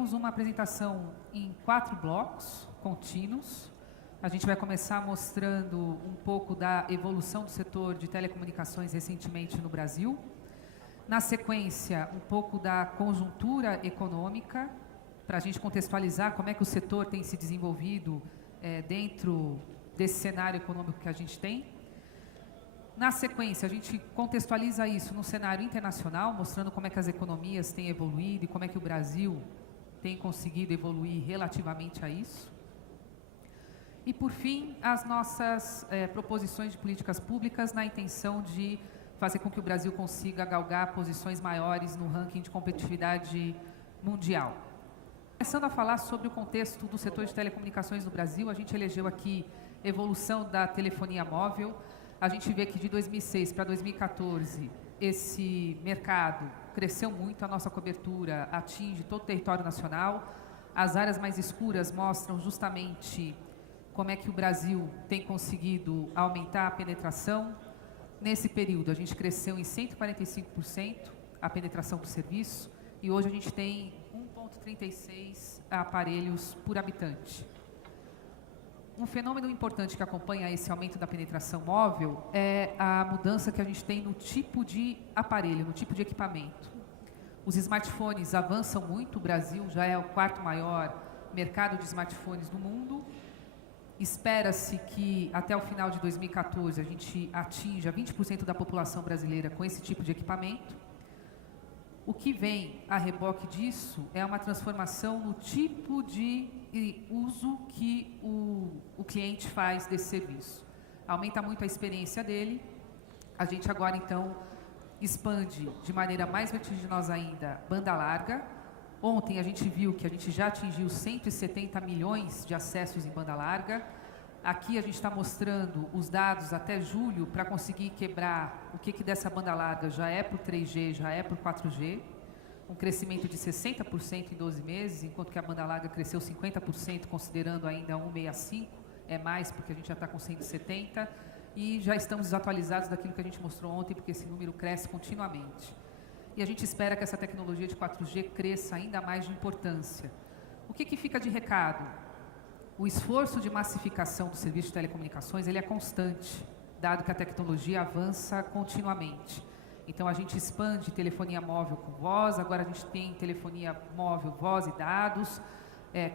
teremos uma apresentação em 4 blocos contínuos. A gente vai começar mostrando um pouco da evolução do setor de telecomunicações recentemente no Brasil. Na sequência, um pouco da conjuntura econômica, para a gente contextualizar como é que o setor tem se desenvolvido dentro desse cenário econômico que a gente tem. Na sequência, a gente contextualiza isso no cenário internacional, mostrando como é que as economias têm evoluído e como é que o Brasil tem conseguido evoluir relativamente a isso. E, por fim, as nossas proposições de políticas públicas na intenção de fazer com que o Brasil consiga galgar posições maiores no ranking de competitividade mundial. Começando a falar sobre o contexto do setor de telecomunicações no Brasil, a gente elegeu aqui evolução da telefonia móvel. A gente vê que de 2006 para 2014, esse mercado cresceu muito, a nossa cobertura atinge todo o território nacional. As áreas mais escuras mostram justamente como é que o Brasil tem conseguido aumentar a penetração. Nesse período, a gente cresceu em 145% a penetração do serviço e hoje a gente tem 1,36 aparelhos por habitante. Um fenômeno importante que acompanha esse aumento da penetração móvel é a mudança que a gente tem no tipo de aparelho, no tipo de equipamento. Os smartphones avançam muito, o Brasil já é o 4º maior mercado de smartphones do mundo. Espera-se que até o final de 2014 a gente atinja 20% da população brasileira com esse tipo de equipamento. O que vem a reboque disso é uma transformação no tipo de uso que o cliente faz desse serviço. Aumenta muito a experiência dele. A gente agora, então, expande de maneira mais vertiginosa ainda banda larga. Ontem a gente viu que a gente já atingiu 170 milhões de acessos em banda larga. Aqui a gente está mostrando os dados até julho para conseguir quebrar o que dessa banda larga já é por 3G, já é por 4G. Um crescimento de 60% em 12 meses, enquanto que a banda larga cresceu 50%, considerando ainda 165, é mais porque a gente já está com 170, e já estamos desatualizados daquilo que a gente mostrou ontem, porque esse número cresce continuamente. E a gente espera que essa tecnologia de 4G cresça ainda mais de importância. O que fica de recado? O esforço de massificação do serviço de telecomunicações ele é constante, dado que a tecnologia avança continuamente. Então, a gente expande telefonia móvel com voz, agora a gente tem telefonia móvel, voz e dados,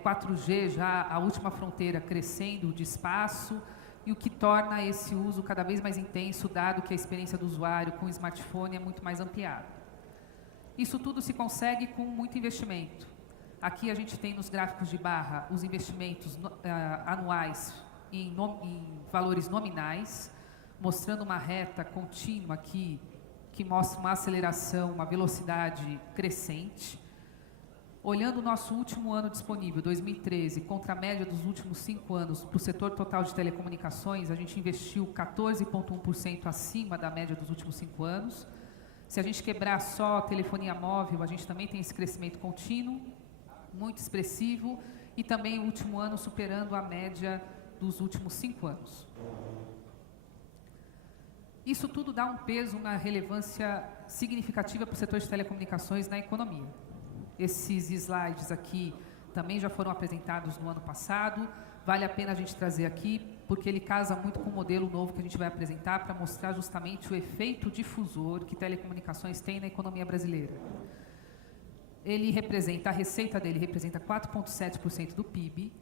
4G já a última fronteira crescendo de espaço, e o que torna esse uso cada vez mais intenso, dado que a experiência do usuário com o smartphone é muito mais ampliada. Isso tudo se consegue com muito investimento. Aqui a gente tem nos gráficos de barra os investimentos anuais em valores nominais, mostrando uma reta contínua aqui, que mostra uma aceleração, uma velocidade crescente. Olhando o nosso último ano disponível, 2013, contra a média dos últimos 5 anos, para o setor total de telecomunicações, a gente investiu 14,1% acima da média dos últimos 5 anos. Se a gente quebrar só a telefonia móvel, a gente também tem esse crescimento contínuo, muito expressivo, e também o último ano superando a média dos últimos 5 anos. Isso tudo dá um peso, uma relevância significativa para o setor de telecomunicações na economia. Esses slides aqui também já foram apresentados no ano passado, vale a pena a gente trazer aqui, porque ele casa muito com o modelo novo que a gente vai apresentar para mostrar justamente o efeito difusor que telecomunicações têm na economia brasileira. Ele representa, a receita dele representa 4,7% do PIB,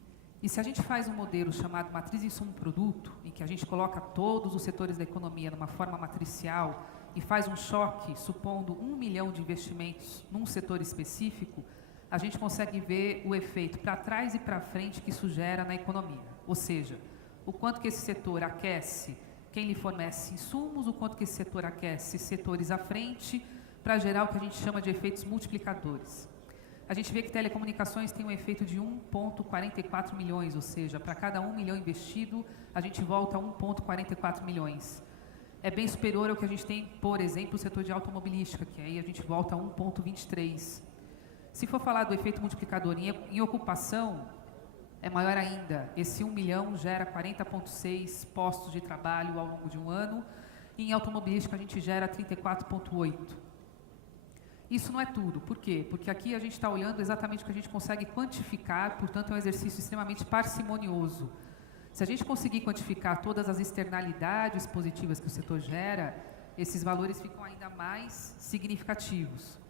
e se a gente faz um modelo chamado matriz insumo-produto, em que a gente coloca todos os setores da economia numa forma matricial e faz um choque, supondo 1 milhão de investimentos num setor específico, a gente consegue ver o efeito para trás e para frente que isso gera na economia. Ou seja, o quanto que esse setor aquece quem lhe fornece insumos, o quanto que esse setor aquece setores à frente, para gerar o que a gente chama de efeitos multiplicadores. A gente vê que telecomunicações tem um efeito de 1,44 milhões, ou seja, para cada 1 milhão investido, a gente volta a 1,44 milhões. É bem superior ao que a gente tem, por exemplo, o setor de automobilística, que aí a gente volta a 1,23. Se for falar do efeito multiplicador em ocupação, é maior ainda. Esse 1 milhão gera 40,6 postos de trabalho ao longo de um ano, e em automobilística a gente gera 34,8. Isso não é tudo. Por quê? Porque aqui a gente está olhando exatamente o que a gente consegue quantificar, portanto é um exercício extremamente parcimonioso. Se a gente conseguir quantificar todas as externalidades positivas que o setor gera, esses valores ficam ainda mais significativos.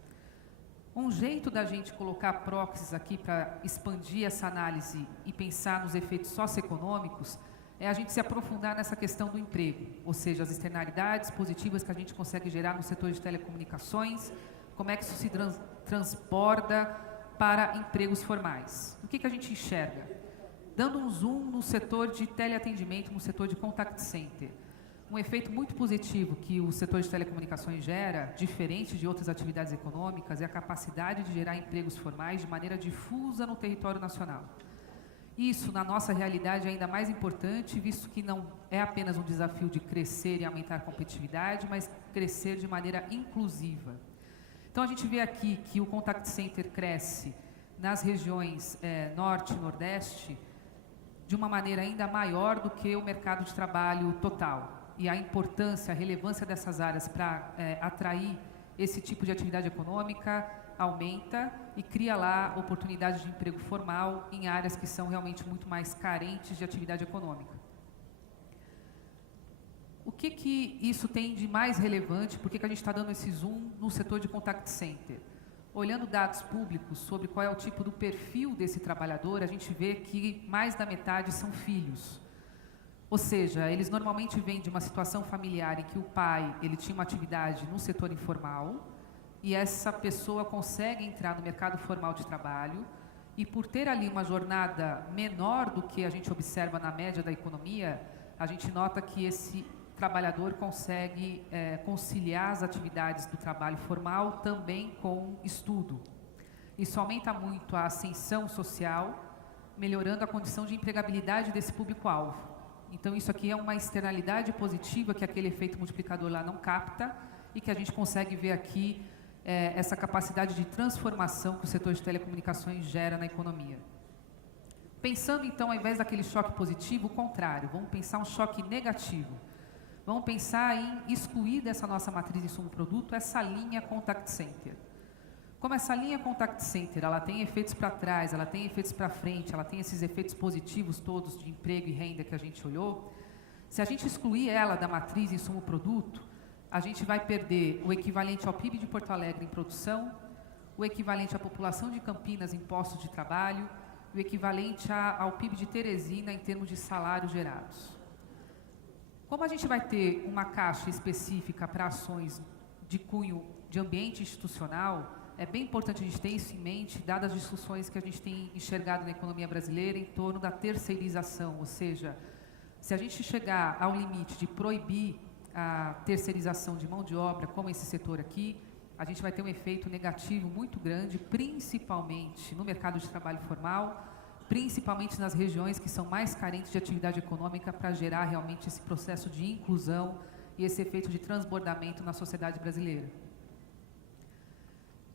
Um jeito da gente colocar proxies aqui para expandir essa análise e pensar nos efeitos socioeconômicos é a gente se aprofundar nessa questão do emprego, ou seja, as externalidades positivas que a gente consegue gerar no setor de telecomunicações, como é que isso se transborda para empregos formais. O que a gente enxerga? Dando um zoom no setor de teleatendimento, no setor de contact center. Um efeito muito positivo que o setor de telecomunicações gera, diferente de outras atividades econômicas, é a capacidade de gerar empregos formais de maneira difusa no território nacional. Isso, na nossa realidade, é ainda mais importante, visto que não é apenas um desafio de crescer e aumentar a competitividade, mas crescer de maneira inclusiva. Então, a gente vê aqui que o contact center cresce nas regiões norte e nordeste de uma maneira ainda maior do que o mercado de trabalho total. E a importância, a relevância dessas áreas para atrair esse tipo de atividade econômica aumenta e cria lá oportunidades de emprego formal em áreas que são realmente muito mais carentes de atividade econômica. O que isso tem de mais relevante? Por que a gente está dando esse zoom no setor de contact center? Olhando dados públicos sobre qual é o tipo do perfil desse trabalhador, a gente vê que mais da metade são filhos. Ou seja, eles normalmente vêm de uma situação familiar em que o pai ele tinha uma atividade no setor informal e essa pessoa consegue entrar no mercado formal de trabalho e por ter ali uma jornada menor do que a gente observa na média da economia, a gente nota que esse trabalhador consegue conciliar as atividades do trabalho formal também com estudo. Isso aumenta muito a ascensão social, melhorando a condição de empregabilidade desse público-alvo. Então, isso aqui é uma externalidade positiva que aquele efeito multiplicador lá não capta e que a gente consegue ver aqui essa capacidade de transformação que o setor de telecomunicações gera na economia. Pensando, então, ao invés daquele choque positivo, o contrário, vamos pensar um choque negativo. Vamos pensar em excluir dessa nossa matriz de insumo-produto essa linha contact center. Como essa linha contact center, ela tem efeitos para trás, ela tem efeitos para frente, ela tem esses efeitos positivos todos de emprego e renda que a gente olhou, se a gente excluir ela da matriz de insumo-produto, a gente vai perder o equivalente ao PIB de Porto Alegre em produção, o equivalente à população de Campinas em postos de trabalho, o equivalente ao PIB de Teresina em termos de salários gerados. Como a gente vai ter uma caixa específica para ações de cunho de ambiente institucional, é bem importante a gente ter isso em mente, dadas as discussões que a gente tem enxergado na economia brasileira em torno da terceirização, ou seja, se a gente chegar ao limite de proibir a terceirização de mão de obra, como esse setor aqui, a gente vai ter um efeito negativo muito grande, principalmente no mercado de trabalho formal, principalmente nas regiões que são mais carentes de atividade econômica para gerar realmente esse processo de inclusão e esse efeito de transbordamento na sociedade brasileira.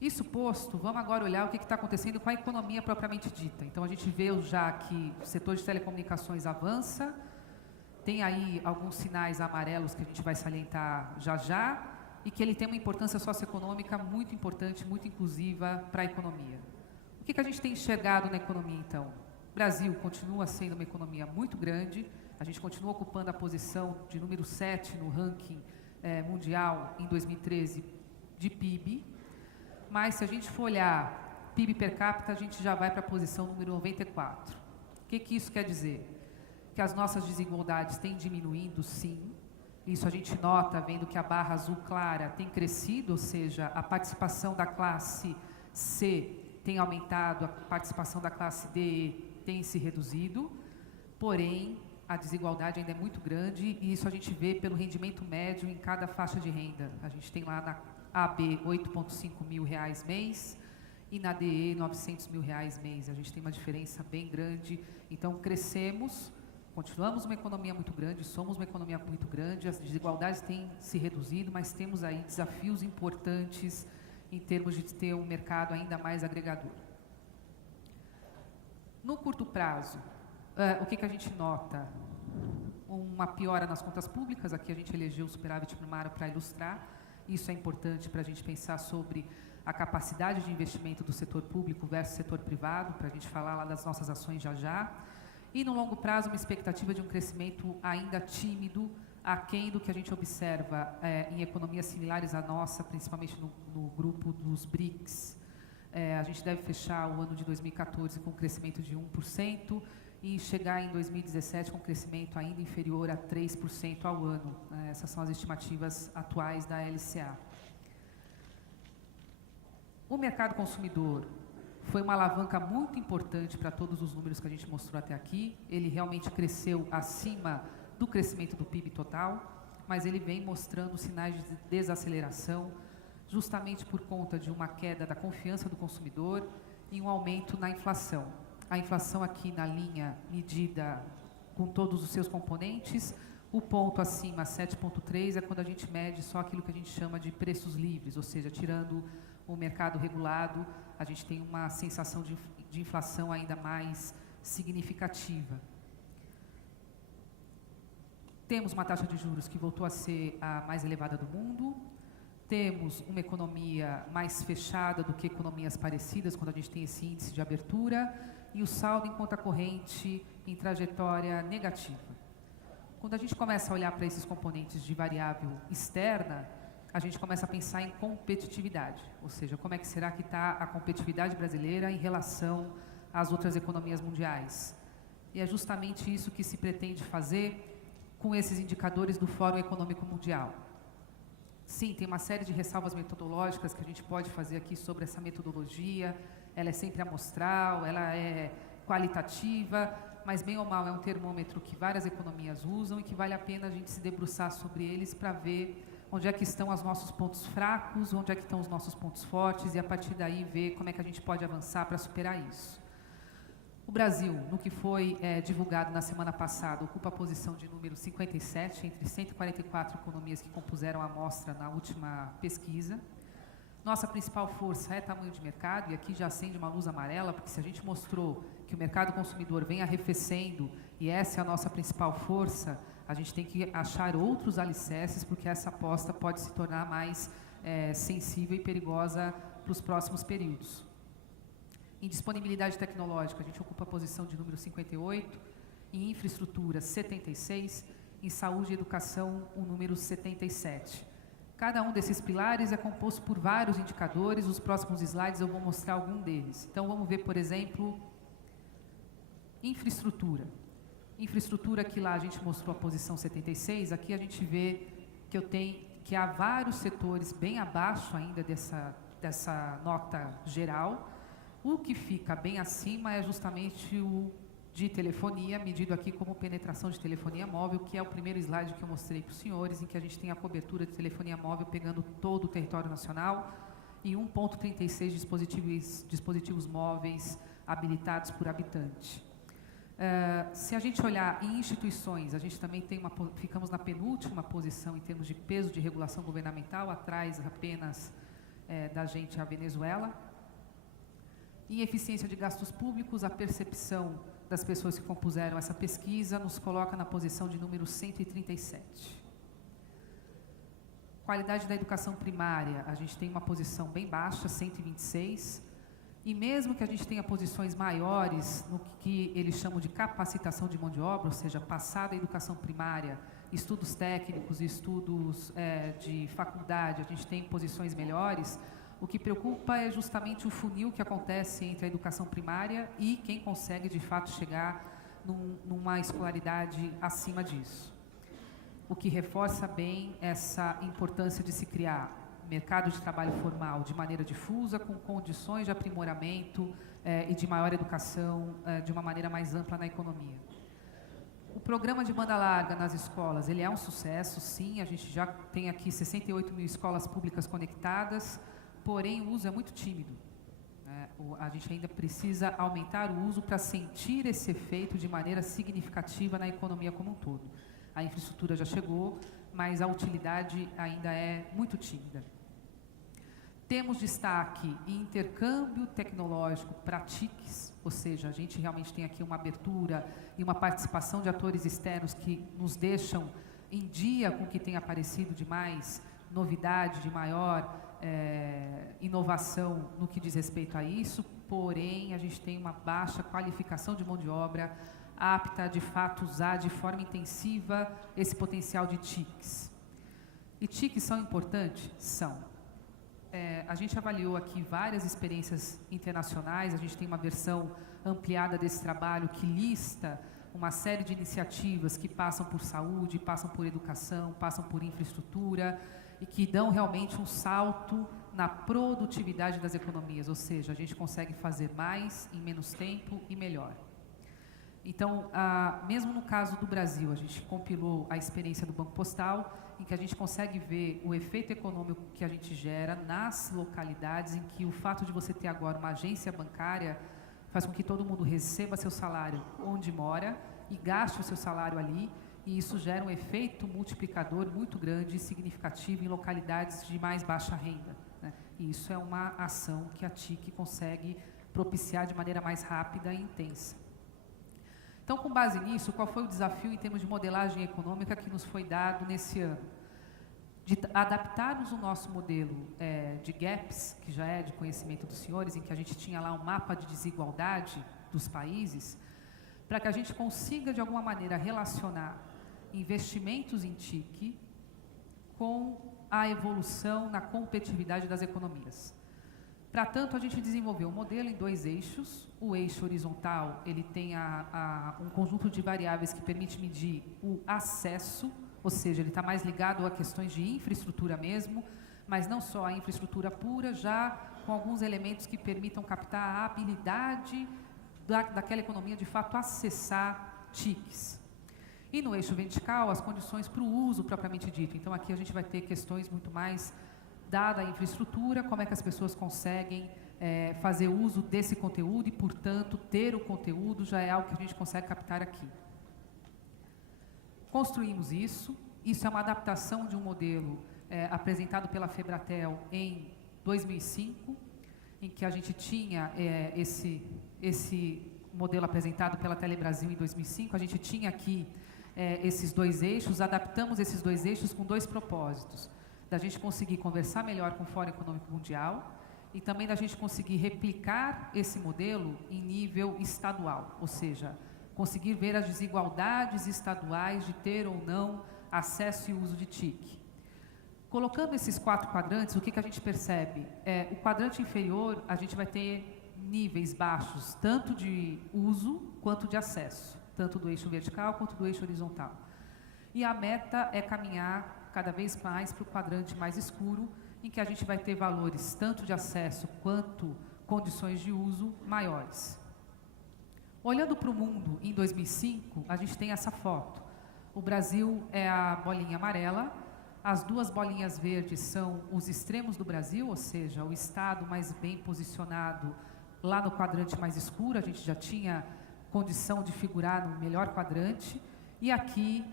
Isso posto, vamos agora olhar o que está acontecendo com a economia propriamente dita. Então, a gente vê já que o setor de telecomunicações avança, tem aí alguns sinais amarelos que a gente vai salientar já, e que ele tem uma importância socioeconômica muito importante, muito inclusiva para a economia. O que a gente tem enxergado na economia, então? O Brasil continua sendo uma economia muito grande, a gente continua ocupando a posição de número 7 no ranking mundial em 2013 de PIB, mas se a gente for olhar PIB per capita, a gente já vai para a posição número 94. O que isso quer dizer? Que as nossas desigualdades têm diminuindo, sim. Isso a gente nota vendo que a barra azul clara tem crescido, ou seja, a participação da classe C tem aumentado, a participação da classe D tem se reduzido, porém, a desigualdade ainda é muito grande e isso a gente vê pelo rendimento médio em cada faixa de renda. A gente tem lá na AB R$ 8,5 mil mês e na DE R$ 900 mil mês. A gente tem uma diferença bem grande, então crescemos, continuamos uma economia muito grande, somos uma economia muito grande, as desigualdades têm se reduzido, mas temos aí desafios importantes em termos de ter um mercado ainda mais agregador. No curto prazo, o que a gente nota? Uma piora nas contas públicas, aqui a gente elegeu o superávit primário para ilustrar, Isso é importante para a gente pensar sobre a capacidade de investimento do setor público versus setor privado, para a gente falar lá das nossas ações já já. E, no longo prazo, uma expectativa de um crescimento ainda tímido, aquém do que a gente observa em economias similares à nossa, principalmente no grupo dos BRICS. A gente deve fechar o ano de 2014 com um crescimento de 1% e chegar em 2017 com um crescimento ainda inferior a 3% ao ano. Essas são as estimativas atuais da LCA. O mercado consumidor foi uma alavanca muito importante para todos os números que a gente mostrou até aqui. Ele realmente cresceu acima do crescimento do PIB total, mas ele vem mostrando sinais de desaceleração, justamente por conta de uma queda da confiança do consumidor e um aumento na inflação. A inflação aqui na linha medida com todos os seus componentes, o ponto acima, 7,3, é quando a gente mede só aquilo que a gente chama de preços livres, ou seja, tirando o mercado regulado, a gente tem uma sensação de inflação ainda mais significativa. Temos uma taxa de juros que voltou a ser a mais elevada do mundo, temos uma economia mais fechada do que economias parecidas, quando a gente tem esse índice de abertura, e o saldo em conta corrente em trajetória negativa. Quando a gente começa a olhar para esses componentes de variável externa, a gente começa a pensar em competitividade, ou seja, como é que será que está a competitividade brasileira em relação às outras economias mundiais. E é justamente isso que se pretende fazer com esses indicadores do Fórum Econômico Mundial. Sim, tem uma série de ressalvas metodológicas que a gente pode fazer aqui sobre essa metodologia, ela é sempre amostral, ela é qualitativa, mas bem ou mal é um termômetro que várias economias usam e que vale a pena a gente se debruçar sobre eles para ver onde é que estão os nossos pontos fracos, onde é que estão os nossos pontos fortes e a partir daí ver como é que a gente pode avançar para superar isso. O Brasil, no que foi divulgado na semana passada, ocupa a posição de número 57 entre 144 economias que compuseram a amostra na última pesquisa. Nossa principal força é tamanho de mercado, e aqui já acende uma luz amarela, porque se a gente mostrou que o mercado consumidor vem arrefecendo e essa é a nossa principal força, a gente tem que achar outros alicerces, porque essa aposta pode se tornar mais sensível e perigosa para os próximos períodos. Em disponibilidade tecnológica, a gente ocupa a posição de número 58, em infraestrutura, 76, em saúde e educação, o número 77. Cada um desses pilares é composto por vários indicadores, os próximos slides eu vou mostrar algum deles. Então, vamos ver, por exemplo, infraestrutura. Infraestrutura, que lá a gente mostrou a posição 76, aqui a gente vê que há vários setores bem abaixo ainda dessa nota geral. O que fica bem acima é justamente o de telefonia, medido aqui como penetração de telefonia móvel, que é o primeiro slide que eu mostrei para os senhores, em que a gente tem a cobertura de telefonia móvel pegando todo o território nacional e 1,36 dispositivos móveis habilitados por habitante. Se a gente olhar em instituições, a gente também ficamos na penúltima posição em termos de peso de regulação governamental, atrás apenas da gente a Venezuela. Em eficiência de gastos públicos, a percepção das pessoas que compuseram essa pesquisa nos coloca na posição de número 137. Qualidade da educação primária, a gente tem uma posição bem baixa, 126, e mesmo que a gente tenha posições maiores no que eles chamam de capacitação de mão de obra, ou seja, passada a educação primária, estudos técnicos e estudos de faculdade, a gente tem posições melhores. O que preocupa é justamente o funil que acontece entre a educação primária e quem consegue, de fato, chegar numa escolaridade acima disso. O que reforça bem essa importância de se criar mercado de trabalho formal de maneira difusa, com condições de aprimoramento e de maior educação de uma maneira mais ampla na economia. O programa de banda larga nas escolas, ele é um sucesso, sim, a gente já tem aqui 68 mil escolas públicas conectadas, porém, o uso é muito tímido. A gente ainda precisa aumentar o uso para sentir esse efeito de maneira significativa na economia como um todo. A infraestrutura já chegou, mas a utilidade ainda é muito tímida. Temos destaque em intercâmbio tecnológico para TICs, ou seja, a gente realmente tem aqui uma abertura e uma participação de atores externos que nos deixam em dia com o que tem aparecido de mais novidade, de maior inovação no que diz respeito a isso, porém a gente tem uma baixa qualificação de mão de obra apta, de fato, usar de forma intensiva esse potencial de TICs. E TICs são importantes? São. A gente avaliou aqui várias experiências internacionais, a gente tem uma versão ampliada desse trabalho que lista uma série de iniciativas que passam por saúde, passam por educação, passam por infraestrutura e que dão realmente um salto na produtividade das economias, ou seja, a gente consegue fazer mais em menos tempo e melhor. Então, mesmo no caso do Brasil, a gente compilou a experiência do Banco Postal, em que a gente consegue ver o efeito econômico que a gente gera nas localidades em que o fato de você ter agora uma agência bancária faz com que todo mundo receba seu salário onde mora e gaste o seu salário ali, e isso gera um efeito multiplicador muito grande e significativo em localidades de mais baixa renda, né? E isso é uma ação que a TIC consegue propiciar de maneira mais rápida e intensa. Então, com base nisso, qual foi o desafio em termos de modelagem econômica que nos foi dado nesse ano? De adaptarmos o nosso modelo de GAPS, que já é de conhecimento dos senhores, em que a gente tinha lá um mapa de desigualdade dos países, para que a gente consiga, de alguma maneira, relacionar investimentos em TIC com a evolução na competitividade das economias. Para tanto, a gente desenvolveu um modelo em 2 eixos. O eixo horizontal, ele tem um conjunto de variáveis que permite medir o acesso, ou seja, ele está mais ligado a questões de infraestrutura mesmo, mas não só a infraestrutura pura, já com alguns elementos que permitam captar a habilidade daquela economia de fato acessar TICs. E no eixo vertical, as condições para o uso propriamente dito. Então, aqui a gente vai ter questões muito mais dada a infraestrutura, como é que as pessoas conseguem fazer uso desse conteúdo e, portanto, ter o conteúdo já é algo que a gente consegue captar aqui. Construímos isso é uma adaptação de um modelo apresentado pela Febratel em 2005, em que a gente tinha esse modelo apresentado pela Telebrasil em 2005, a gente tinha aqui esses 2 eixos, adaptamos esses 2 eixos com 2 propósitos: da gente conseguir conversar melhor com o Fórum Econômico Mundial e também da gente conseguir replicar esse modelo em nível estadual, ou seja, conseguir ver as desigualdades estaduais de ter ou não acesso e uso de TIC. Colocando esses 4 quadrantes, o que a gente percebe? O quadrante inferior, a gente vai ter níveis baixos, tanto de uso quanto de acesso, tanto do eixo vertical quanto do eixo horizontal. E a meta é caminhar cada vez mais para o quadrante mais escuro, em que a gente vai ter valores tanto de acesso quanto condições de uso maiores. Olhando para o mundo em 2005, a gente tem essa foto. O Brasil é a bolinha amarela, as 2 bolinhas verdes são os extremos do Brasil, ou seja, o estado mais bem posicionado lá no quadrante mais escuro, a gente já tinha condição de figurar no melhor quadrante, e aqui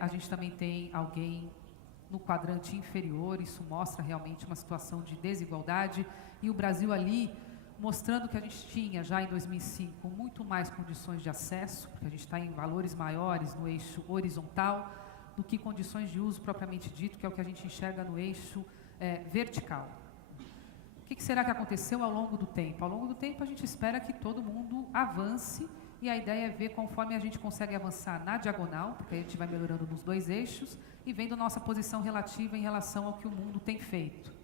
a gente também tem alguém no quadrante inferior, isso mostra realmente uma situação de desigualdade, e o Brasil ali mostrando que a gente tinha já em 2005 muito mais condições de acesso, porque a gente está em valores maiores no eixo horizontal, do que condições de uso propriamente dito, que é o que a gente enxerga no eixo vertical. O que será que aconteceu ao longo do tempo? Ao longo do tempo a gente espera que todo mundo avance, e a ideia é ver conforme a gente consegue avançar na diagonal, porque a gente vai melhorando nos 2 eixos, e vendo nossa posição relativa em relação ao que o mundo tem feito.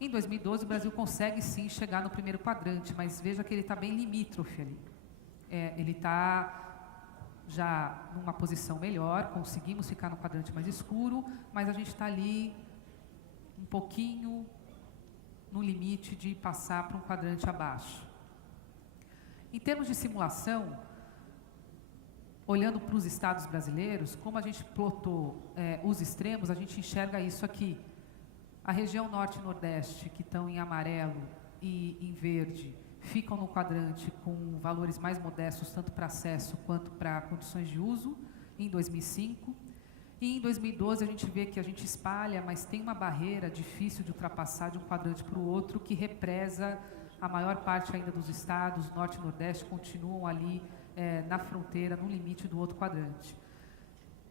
Em 2012, o Brasil consegue sim chegar no primeiro quadrante, mas veja que ele está bem limítrofe ali. Ele está já numa posição melhor, conseguimos ficar no quadrante mais escuro, mas a gente está ali um pouquinho no limite de passar para um quadrante abaixo. Em termos de simulação, olhando para os estados brasileiros, como a gente plotou os extremos, a gente enxerga isso aqui. A região norte e nordeste, que estão em amarelo e em verde, ficam no quadrante com valores mais modestos, tanto para acesso quanto para condições de uso, em 2005. E em 2012 a gente vê que a gente espalha, mas tem uma barreira difícil de ultrapassar de um quadrante para o outro, que represa a maior parte ainda dos estados, norte e nordeste, continuam ali na fronteira, no limite do outro quadrante.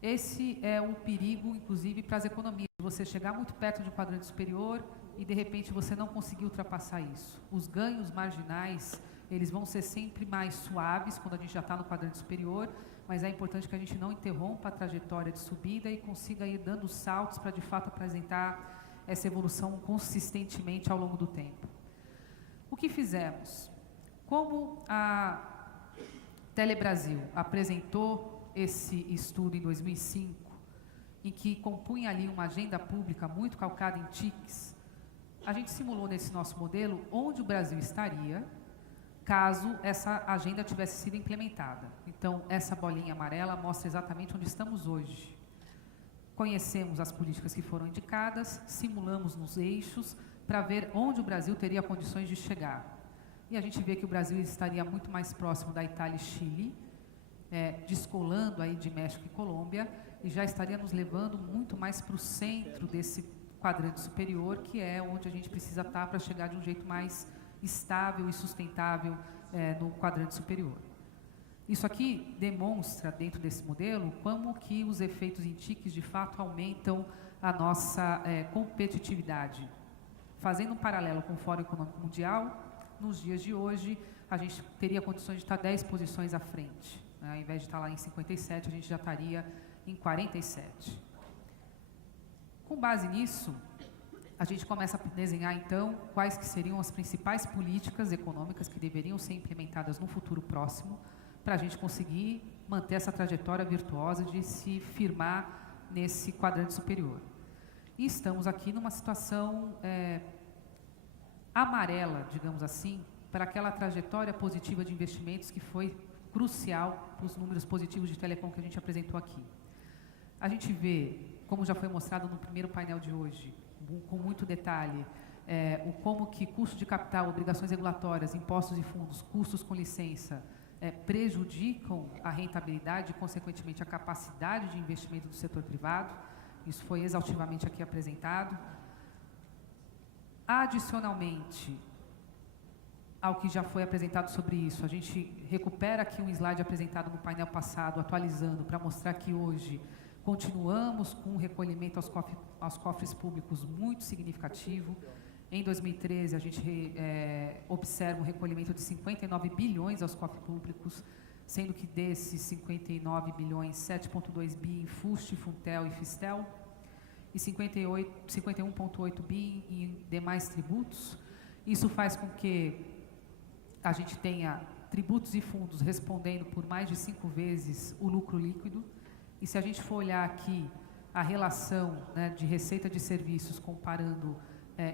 Esse é o perigo, inclusive, para as economias. Você chegar muito perto de um quadrante superior e, de repente, você não conseguir ultrapassar isso. Os ganhos marginais, eles vão ser sempre mais suaves quando a gente já está no quadrante superior, mas é importante que a gente não interrompa a trajetória de subida e consiga ir dando saltos para, de fato, apresentar essa evolução consistentemente ao longo do tempo. O que fizemos? Como a Telebrasil apresentou esse estudo em 2005, em que compunha ali uma agenda pública muito calcada em TICs, a gente simulou nesse nosso modelo onde o Brasil estaria caso essa agenda tivesse sido implementada. Então, essa bolinha amarela mostra exatamente onde estamos hoje. Conhecemos as políticas que foram indicadas, simulamos nos eixos para ver onde o Brasil teria condições de chegar. E a gente vê que o Brasil estaria muito mais próximo da Itália e Chile, descolando aí de México e Colômbia, e já estaria nos levando muito mais para o centro desse quadrante superior, que é onde a gente precisa estar para chegar de um jeito mais estável e sustentável no quadrante superior. Isso aqui demonstra, dentro desse modelo, como que os efeitos em TICs, de fato, aumentam a nossa competitividade. Fazendo um paralelo com o Fórum Econômico Mundial, nos dias de hoje, a gente teria condições de estar 10 posições à frente. Ao invés de estar lá em 57, a gente já estaria em 47. Com base nisso, a gente começa a desenhar, então, quais que seriam as principais políticas econômicas que deveriam ser implementadas no futuro próximo, para a gente conseguir manter essa trajetória virtuosa de se firmar nesse quadrante superior. E estamos aqui numa situação amarela, digamos assim, para aquela trajetória positiva de investimentos que foi crucial para os números positivos de telecom que a gente apresentou aqui. A gente vê, como já foi mostrado no primeiro painel de hoje, com muito detalhe, como que custo de capital, obrigações regulatórias, impostos e fundos, custos com licença, prejudicam a rentabilidade e, consequentemente, a capacidade de investimento do setor privado. Isso foi exaustivamente aqui apresentado. Adicionalmente ao que já foi apresentado sobre isso, a gente recupera aqui um slide apresentado no painel passado, atualizando, para mostrar que hoje continuamos com um recolhimento aos cofres públicos muito significativo. Em 2013, a gente observa um recolhimento de 59 bilhões aos cofres públicos, sendo que desses 59 bilhões, 7,2 bi em FUST, Funtel e Fistel, e 51,8 bi em demais tributos. Isso faz com que a gente tenha tributos e fundos respondendo por mais de 5 vezes o lucro líquido. E se a gente for olhar aqui a relação de receita de serviços comparando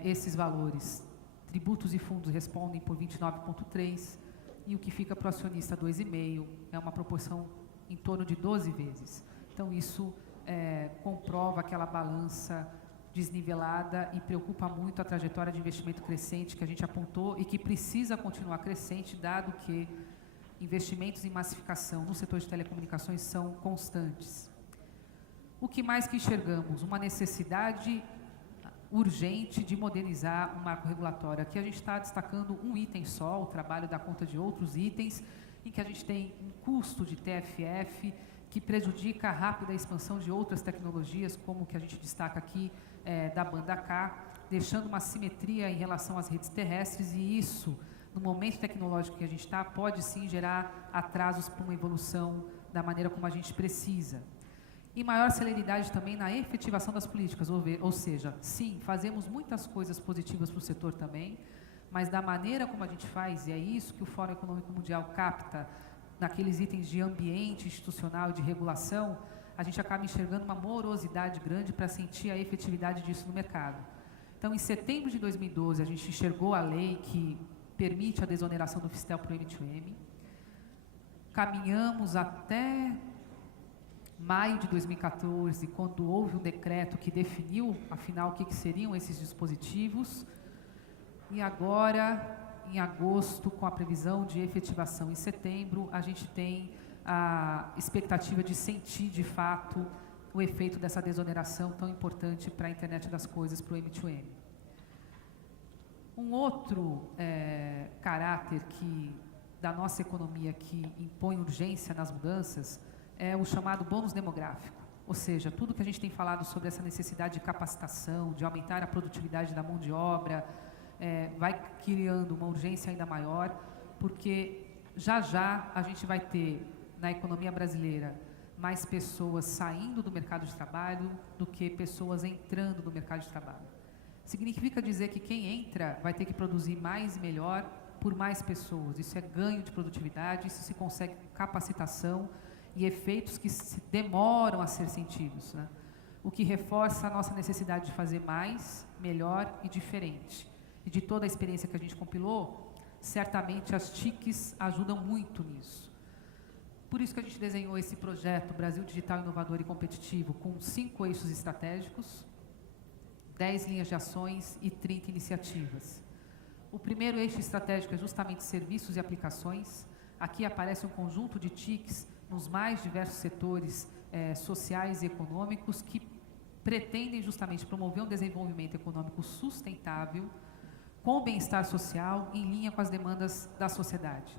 esses valores, tributos e fundos respondem por 29,3 e o que fica para o acionista 2,5 é uma proporção em torno de 12 vezes. Então, isso comprova aquela balança desnivelada e preocupa muito a trajetória de investimento crescente que a gente apontou e que precisa continuar crescente, dado que investimentos em massificação no setor de telecomunicações são constantes. O que mais que enxergamos? Uma necessidade urgente de modernizar o marco regulatório. Aqui a gente está destacando um item só, o trabalho dá conta de outros itens, em que a gente tem um custo de TFF que prejudica a rápida expansão de outras tecnologias, como o que a gente destaca aqui da banda K, deixando uma simetria em relação às redes terrestres, e isso, no momento tecnológico que a gente está, pode sim gerar atrasos para uma evolução da maneira como a gente precisa. E maior celeridade também na efetivação das políticas, ou seja, sim, fazemos muitas coisas positivas para o setor também, mas da maneira como a gente faz, e é isso que o Fórum Econômico Mundial capta, naqueles itens de ambiente institucional e de regulação, a gente acaba enxergando uma morosidade grande para sentir a efetividade disso no mercado. Então, em setembro de 2012, a gente enxergou a lei que permite a desoneração do Fistel para o M2M. Caminhamos até maio de 2014, quando houve um decreto que definiu, afinal, o que seriam esses dispositivos. E agora, em agosto, com a previsão de efetivação em setembro, a gente tem a expectativa de sentir, de fato, o efeito dessa desoneração tão importante para a internet das coisas, para o M2M. Um outro caráter da nossa economia que impõe urgência nas mudanças é o chamado bônus demográfico. ou seja, tudo que a gente tem falado sobre essa necessidade de capacitação, de aumentar a produtividade da mão de obra, vai criando uma urgência ainda maior, porque já a gente vai ter na economia brasileira mais pessoas saindo do mercado de trabalho do que pessoas entrando no mercado de trabalho. Significa dizer que quem entra vai ter que produzir mais e melhor por mais pessoas. Isso é ganho de produtividade, isso se consegue com capacitação e efeitos que se demoram a ser sentidos, né? O que reforça a nossa necessidade de fazer mais, melhor e diferente. E de toda a experiência que a gente compilou, certamente as TICs ajudam muito nisso. Por isso que a gente desenhou esse projeto Brasil Digital Inovador e Competitivo com 5 eixos estratégicos, 10 linhas de ações e 30 iniciativas. O primeiro eixo estratégico é justamente serviços e aplicações. Aqui aparece um conjunto de TICs nos mais diversos setores sociais e econômicos que pretendem justamente promover um desenvolvimento econômico sustentável, com bem-estar social, em linha com as demandas da sociedade.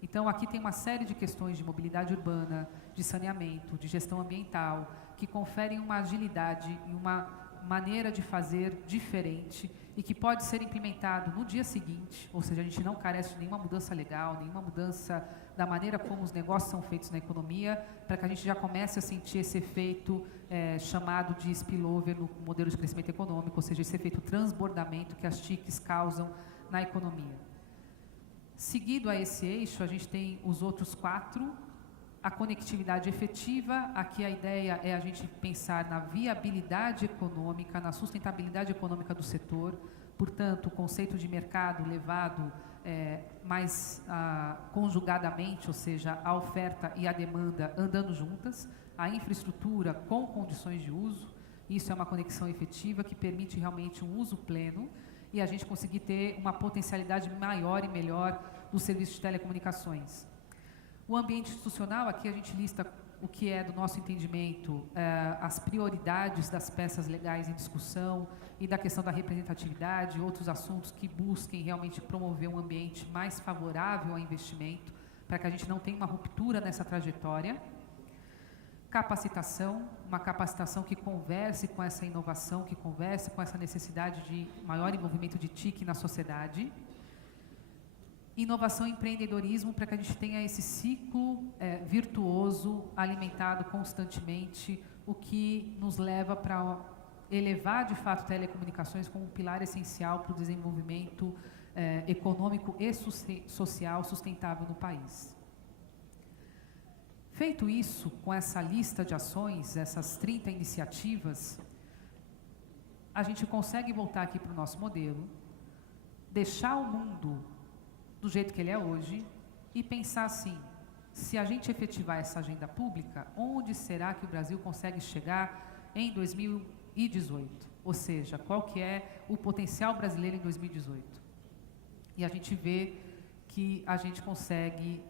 Então, aqui tem uma série de questões de mobilidade urbana, de saneamento, de gestão ambiental, que conferem uma agilidade e uma maneira de fazer diferente e que pode ser implementado no dia seguinte, ou seja, a gente não carece de nenhuma mudança legal, nenhuma mudança da maneira como os negócios são feitos na economia, para que a gente já comece a sentir esse efeito chamado de spillover no modelo de crescimento econômico, ou seja, esse efeito transbordamento que as TICs causam na economia. Seguido a esse eixo, a gente tem os outros 4, a conectividade efetiva. Aqui a ideia é a gente pensar na viabilidade econômica, na sustentabilidade econômica do setor, portanto, o conceito de mercado levado mais conjugadamente, ou seja, a oferta e a demanda andando juntas, a infraestrutura com condições de uso. Isso é uma conexão efetiva que permite realmente um uso pleno e a gente conseguir ter uma potencialidade maior e melhor dos serviços de telecomunicações. O ambiente institucional, aqui a gente lista o que é, do nosso entendimento, as prioridades das peças legais em discussão e da questão da representatividade, outros assuntos que busquem realmente promover um ambiente mais favorável ao investimento, para que a gente não tenha uma ruptura nessa trajetória. Capacitação, uma capacitação que converse com essa inovação, que converse com essa necessidade de maior envolvimento de TIC na sociedade. Inovação e empreendedorismo, para que a gente tenha esse ciclo virtuoso, alimentado constantemente, o que nos leva para elevar, de fato, telecomunicações como um pilar essencial para o desenvolvimento econômico e social sustentável no país. Feito isso, com essa lista de ações, essas 30 iniciativas, a gente consegue voltar aqui para o nosso modelo, deixar o mundo do jeito que ele é hoje e pensar assim, se a gente efetivar essa agenda pública, onde será que o Brasil consegue chegar em 2018? Ou seja, qual que é o potencial brasileiro em 2018? E a gente vê que a gente consegue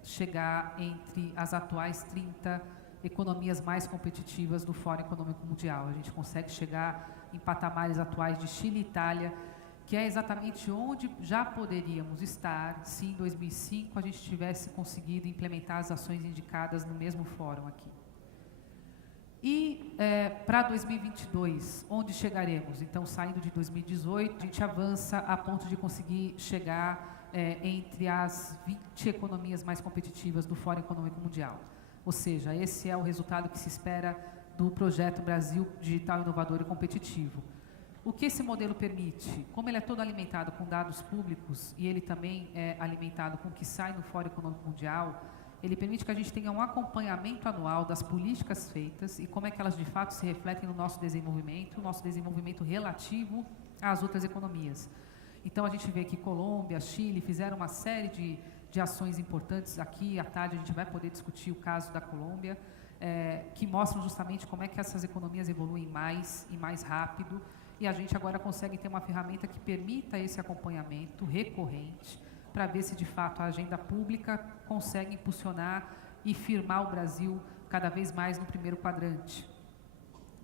chegar entre as atuais 30 economias mais competitivas do Fórum Econômico Mundial. A gente consegue chegar em patamares atuais de Chile e Itália, que é exatamente onde já poderíamos estar se em 2005 a gente tivesse conseguido implementar as ações indicadas no mesmo fórum aqui. E para 2022, onde chegaremos? Então, saindo de 2018, a gente avança a ponto de conseguir chegar entre as 20 economias mais competitivas do Fórum Econômico Mundial. Ou seja, esse é o resultado que se espera do projeto Brasil Digital Inovador e Competitivo. O que esse modelo permite? Como ele é todo alimentado com dados públicos e ele também é alimentado com o que sai no Fórum Econômico Mundial, ele permite que a gente tenha um acompanhamento anual das políticas feitas e como é que elas de fato se refletem no nosso desenvolvimento relativo às outras economias. Então a gente vê que Colômbia, Chile fizeram uma série de ações importantes. Aqui à tarde a gente vai poder discutir o caso da Colômbia, que mostram justamente como é que essas economias evoluem mais e mais rápido. E a gente agora consegue ter uma ferramenta que permita esse acompanhamento recorrente para ver se, de fato, a agenda pública consegue impulsionar e firmar o Brasil cada vez mais no primeiro quadrante.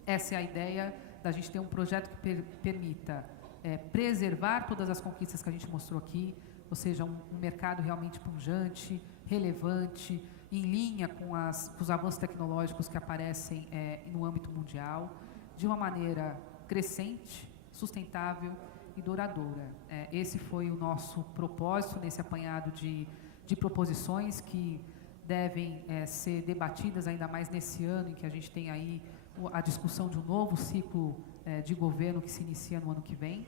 Essa é a ideia da gente ter um projeto que permita preservar todas as conquistas que a gente mostrou aqui, ou seja, um mercado realmente pujante, relevante em linha com os avanços tecnológicos que aparecem no âmbito mundial, de uma maneira crescente, sustentável e duradoura. Esse foi o nosso propósito nesse apanhado de proposições que devem ser debatidas, ainda mais nesse ano em que a gente tem aí a discussão de um novo ciclo de governo que se inicia no ano que vem.